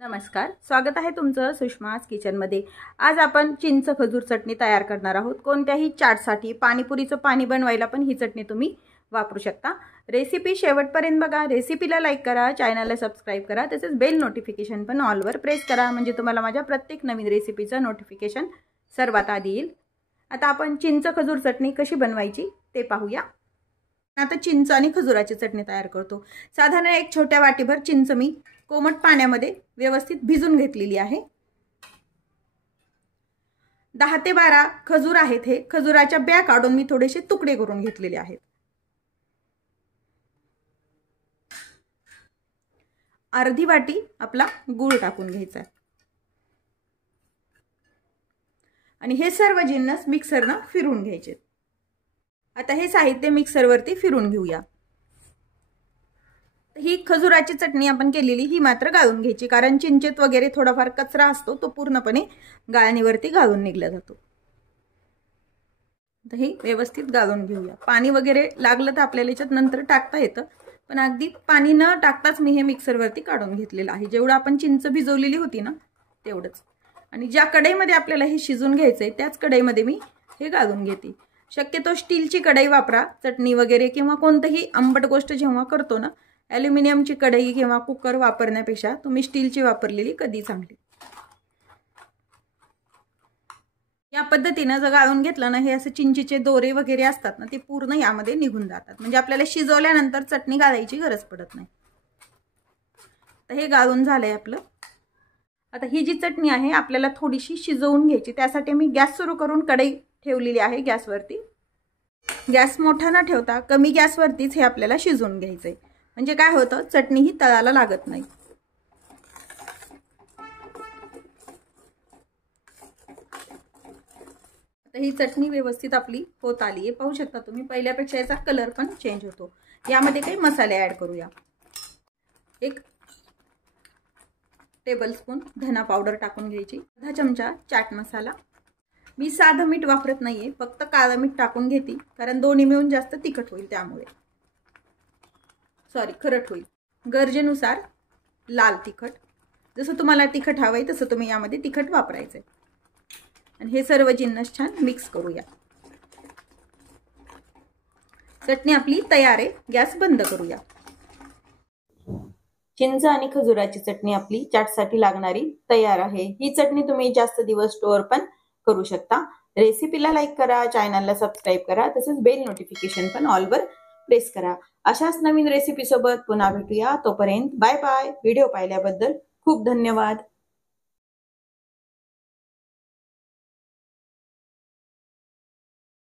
नमस्कार, स्वागत आहे तुमचं सुषमास किचनमध्ये। आज आपण चिंच खजूर चटणी तयार करणार आहोत। कोणत्याही चाटसाठी, पाणीपुरीचं पाणी बनवायला पण ही चटणी तुम्ही वापरू शकता। रेसिपी शेवटपर्यंत बघा। रेसिपीला लाईक करा, चॅनलला सबस्क्राइब करा, तसेच बेल नोटिफिकेशन पण ऑलवर प्रेस करा, म्हणजे तुम्हाला माझ्या प्रत्येक नवीन रेसिपीचं नोटिफिकेशन सर्वात आधी येईल। आता आपण चिंच खजूर चटणी कशी बनवायची ते पाहूया। आता चिंच आणि खजुराची चटणी तयार करतो। साधारण एक छोट्या वाटीभर चिंच मी कोमट पाण्यामध्ये व्यवस्थित भिजून घेतलेली आहे। 10 ते 12 खजूर आहेत। हे खजुराच्या ब्या काढून मी थोडेसे तुकडे करून घेतलेले आहेत। अर्धी वाटी आपला गूळ टाकून घ्यायचा आणि हे सर्व जिन्नस मिक्सरने फिरवून घ्यायचे। आता हे साहित्य मिक्सरवरती फिरवून घेऊया। ही खजुराची चटणी आपण केलेली ही मात्र गाळून घ्यायची, कारण चिंचेत वगैरे थोडाफार कचरा असतो, तो पूर्णपणे गाळणीवरती गाळून निघला जातो। तर हे व्यवस्थित गाळून घेऊया। पाणी वगैरे लागलं तर आपल्याला याच्यात नंतर टाकता येतं, पण अगदी पाणी न टाकताच मी हे मिक्सरवरती काढून घेतलेलं आहे। जेवढं आपण चिंच भिजवलेली होती ना तेवढंच। आणि ज्या कढईमध्ये आपल्याला हे शिजून घ्यायचंय त्याच कढईमध्ये मी हे गाळून घेते। शक्यतो स्टीलची कढई वापरा। चटणी वगैरे किंवा कोणतीही आंबट गोष्ट जेव्हा करतो ना, ॲल्युमिनियमची कढई किंवा कुकर वापरण्यापेक्षा तुम्ही स्टीलची वापरलेली कधी चांगली। या पद्धतीने जर गाळून घेतलं ना, हे असे चिंचेचे दोरे वगैरे असतात ना, ते पूर्ण यामध्ये निघून जातात, म्हणजे आपल्याला शिजवल्यानंतर चटणी घालायची गरज पडत नाही। तर हे गाळून झालंय आपलं। आता ही जी चटणी आहे आपल्याला थोडीशी शिजवून घ्यायची। त्यासाठी मी गॅस सुरू करून कढई ठेवलेली आहे गॅसवरती। गॅस मोठा न ठेवता कमी गॅसवरतीच हे आपल्याला शिजवून घ्यायचंय, म्हणजे काय होतं, चटणी ही तळाला लागत नाही। आता ही चटणी व्यवस्थित आपली होत आली आहे, पाहू शकता तुम्ही। पहिल्यापेक्षा याचा कलर पण चेंज होतो। यामध्ये काही मसाले ऍड करूया। 1 टेबलस्पून धना पावडर टाकून घ्यायची, अर्धा चमचा चाट मसाला। मी साधं मीठ वापरत नाहीये, फक्त काळं मीठ टाकून घेते, कारण दोन्ही मिळून जास्त तिखट होईल, त्यामुळे खरट होईल। गरजेनुसार लाल तिखट, जसं तुम्हाला तिखट हवंय तसं तुम्ही यामध्ये तिखट वापरायचंय। आणि हे सर्व जिन्नस छान मिक्स करूया। चटणी आपली तयार आहे। गॅस बंद करूया। चिंच आणि खजुराची चटणी आपली चाटसाठी लागणारी तयार आहे। ही चटणी तुम्ही जास्त दिवस स्टोअर पण करू शकता। रेसिपीला लाईक करा, चॅनलला सबस्क्राइब करा, तसेच बेल नोटिफिकेशन पण ऑलवर प्रेस करा। अशाच नवीन रेसिपी सोबत पुन्हा भेटूया। तोपर्यंत बाय बाय। व्हिडिओ पाहिल्याबद्दल खूप धन्यवाद।